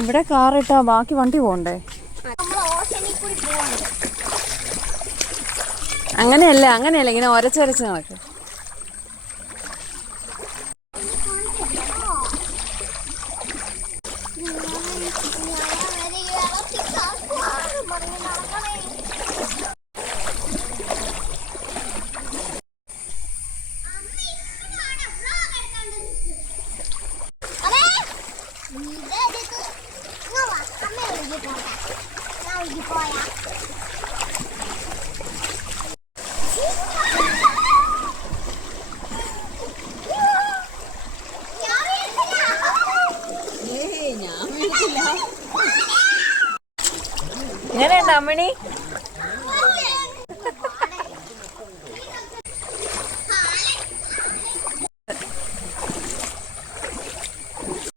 ഇവിടെ കാറിട്ടാ ബാക്കി വണ്ടി പോണ്ടേ? അങ്ങനെയല്ല ഇങ്ങനെ ഒരച്ചൊരച്ച് നടക്കും. എങ്ങനെയുണ്ട് അമ്മണി?